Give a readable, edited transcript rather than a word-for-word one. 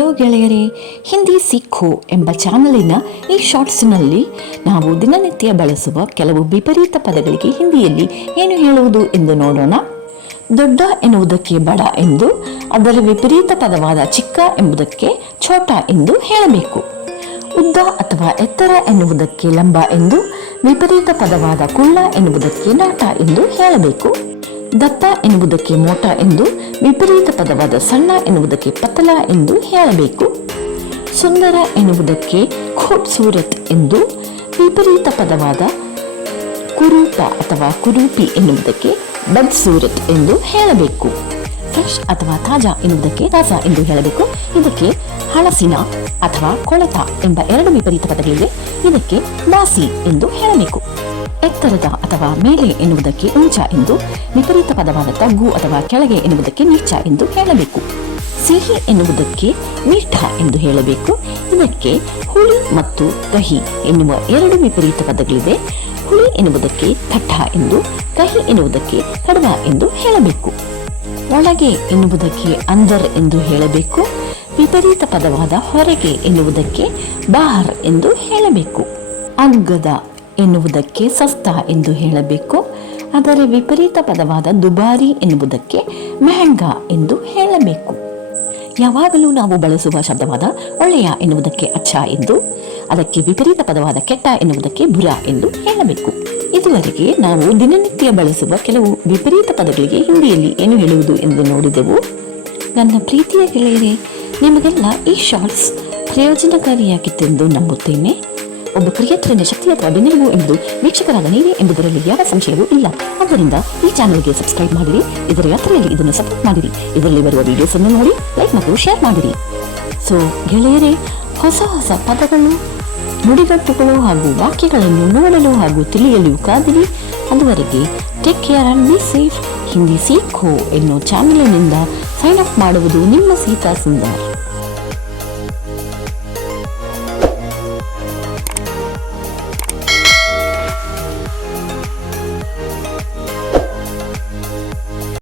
Hello ಗೆಳೆಯರೇ, ಹಿಂದಿ ಸಿಕ್ಕೋ ಎಂಬ ಚಾನಲಿನ ಈ ಶಾರ್ಟ್ಸ್ನಲ್ಲಿ ನಾವು ದಿನನಿತ್ಯ ಬಳಸುವ ಕೆಲವು ವಿಪರೀತ ಪದಗಳಿಗೆ ಹಿಂದಿಯಲ್ಲಿ ಏನು ಹೇಳುವುದು ಎಂದು ನೋಡೋಣ. ದೊಡ್ಡ ಎನ್ನುವುದಕ್ಕೆ ಬಡ ಎಂದು, ಅದರ ವಿಪರೀತ ಪದವಾದ ಚಿಕ್ಕ ಎಂಬುದಕ್ಕೆ ಛೋಟ ಎಂದು ಹೇಳಬೇಕು. ಉದ್ದ ಅಥವಾ ಎತ್ತರ ಎನ್ನುವುದಕ್ಕೆ ಲಂಬ ಎಂದು, ವಿಪರೀತ ಪದವಾದ ಕುಳ್ಳ ಎನ್ನುವುದಕ್ಕೆ ನಾಟ ಎಂದು ಹೇಳಬೇಕು. ದತ್ತ ಎನ್ನುವುದಕ್ಕೆ ಮೋಟ ಎಂದು, ವಿಪರೀತ ಪದವಾದ ಸಣ್ಣ ಎನ್ನುವುದಕ್ಕೆ ಪತಲ ಎಂದು ಹೇಳಬೇಕು. ಸುಂದರ ಎನ್ನುವುದಕ್ಕೆ ಖೂಬ್ಸೂರತ್ ಎಂದು, ವಿಪರೀತ ಪದವಾದ ಕುರೂಪ ಅಥವಾ ಕುರೂಪಿ ಎನ್ನುವುದಕ್ಕೆ ಬದ್ಸೂರತ್ ಎಂದು ಹೇಳಬೇಕು. ಫ್ರೆಶ್ ಅಥವಾ ತಾಜಾ ಎನ್ನುವುದಕ್ಕೆ ತಾಜಾ ಎಂದು ಹೇಳಬೇಕು. ಇದಕ್ಕೆ ಹಳಸಿನ ಅಥವಾ ಕೊಳೆತ ಎಂಬ ಎರಡು ವಿಪರೀತ ಪದಗಳಿವೆ. ಇದಕ್ಕೆ ಬಾಸಿ ಎಂದು ಹೇಳಬೇಕು. ಎತ್ತರದ ಅಥವಾ ಮೇಲೆ ಎನ್ನುವುದಕ್ಕೆ ಉಂಚ ಎಂದು, ವಿಪರೀತ ಪದವಾದ ತಗ್ಗು ಅಥವಾ ಕೆಳಗೆ ಎನ್ನುವುದಕ್ಕೆ ನೀಚ ಎಂದು ಹೇಳಬೇಕು. ಸಿಹಿ ಎನ್ನುವುದಕ್ಕೆ ಮೀಠ ಎಂದು ಹೇಳಬೇಕು. ಇದಕ್ಕೆ ಹುಳಿ ಮತ್ತು ಕಹಿ ಎನ್ನುವ ಎರಡು ವಿಪರೀತ ಪದಗಳಿವೆ. ಹುಳಿ ಎನ್ನುವುದಕ್ಕೆ ಥಟ್ಟ ಎಂದು, ಕಹಿ ಎನ್ನುವುದಕ್ಕೆ ಕಡವ ಎಂದು ಹೇಳಬೇಕು. ಒಳಗೆ ಎನ್ನುವುದಕ್ಕೆ ಅಂದರ್ ಎಂದು ಹೇಳಬೇಕು. ವಿಪರೀತ ಪದವಾದ ಹೊರಗೆ ಎನ್ನುವುದಕ್ಕೆ ಬಾಹರ್ ಎಂದು ಹೇಳಬೇಕು. ಅಗ್ಗದ ಎನ್ನುವುದಕ್ಕೆ ಸಸ್ತಾ ಎಂದು ಹೇಳಬೇಕು. ಅದರ ವಿಪರೀತ ಪದವಾದ ದುಬಾರಿ ಎನ್ನುವುದಕ್ಕೆ ಮೆಹಂಗಾ ಎಂದು ಹೇಳಬೇಕು. ಯಾವಾಗಲೂ ನಾವು ಬಳಸುವ ಶಬ್ದವಾದ ಒಳ್ಳೆಯ ಎನ್ನುವುದಕ್ಕೆ ಅಚ್ಚ ಎಂದು, ಅದಕ್ಕೆ ವಿಪರೀತ ಪದವಾದ ಕೆಟ್ಟ ಎನ್ನುವುದಕ್ಕೆ ಬುರಾ ಎಂದು ಹೇಳಬೇಕು. ಇದುವರೆಗೆ ನಾವು ದಿನನಿತ್ಯ ಬಳಸುವ ಕೆಲವು ವಿಪರೀತ ಪದಗಳಿಗೆ ಹಿಂದಿಯಲ್ಲಿ ಏನು ಹೇಳುವುದು ಎಂದು ನೋಡಿದೆವು. ನನ್ನ ಪ್ರೀತಿಯ ಗೆಳೆಯರೇ, ನಿಮಗೆಲ್ಲ ಈ ಶಾರ್ಟ್ಸ್ ಪ್ರಯೋಜನಕಾರಿಯಾಗಿತ್ತೆಂದು ನಂಬುತ್ತೇನೆ. ಒಬ್ಬ ಕ್ರಿಯೇಟರಿನ ಶಕ್ತಿ ಅಥವಾ ಬೆನ್ನೆಲುಬು ಎಂದು ವೀಕ್ಷಕರಾದ ನೀವೇ ಎಂಬುದರಲ್ಲಿ ಯಾವ ಸಂಶಯವೂ ಇಲ್ಲ. ಆದ್ದರಿಂದ ಈ ಚಾನಲ್ಗೆ ಸಬ್ಸ್ಕ್ರೈಬ್ ಮಾಡಿರಿ, ಇದರ ಯಾತ್ರೆಯಲ್ಲಿ ಇದನ್ನು ಸಪೋರ್ಟ್ ಮಾಡಿರಿ, ಇದರಲ್ಲಿ ಬರುವ ವಿಡಿಯೋಸ್ ಅನ್ನು ನೋಡಿ ಲೈಕ್ ಮತ್ತು ಶೇರ್ ಮಾಡಿರಿ. ಸೊ ಗೆಳೆಯರೇ, ಹೊಸ ಹೊಸ ಪದಗಳು, ನುಡಿಗಟ್ಟುಗಳು ಹಾಗೂ ವಾಕ್ಯಗಳನ್ನು ನೋಡಲು ಹಾಗೂ ತಿಳಿಯಲು ಕಾದಿರಿ. ಅದುವರೆಗೆ take care and be safe. Hindi Seekho ಎನ್ನುವ ಚಾನಲಿನಿಂದ ಸೈನ್ ಅಪ್ ಮಾಡುವುದು ನಿಮ್ಮ ಸೀತಾ ಸುಂದರ್.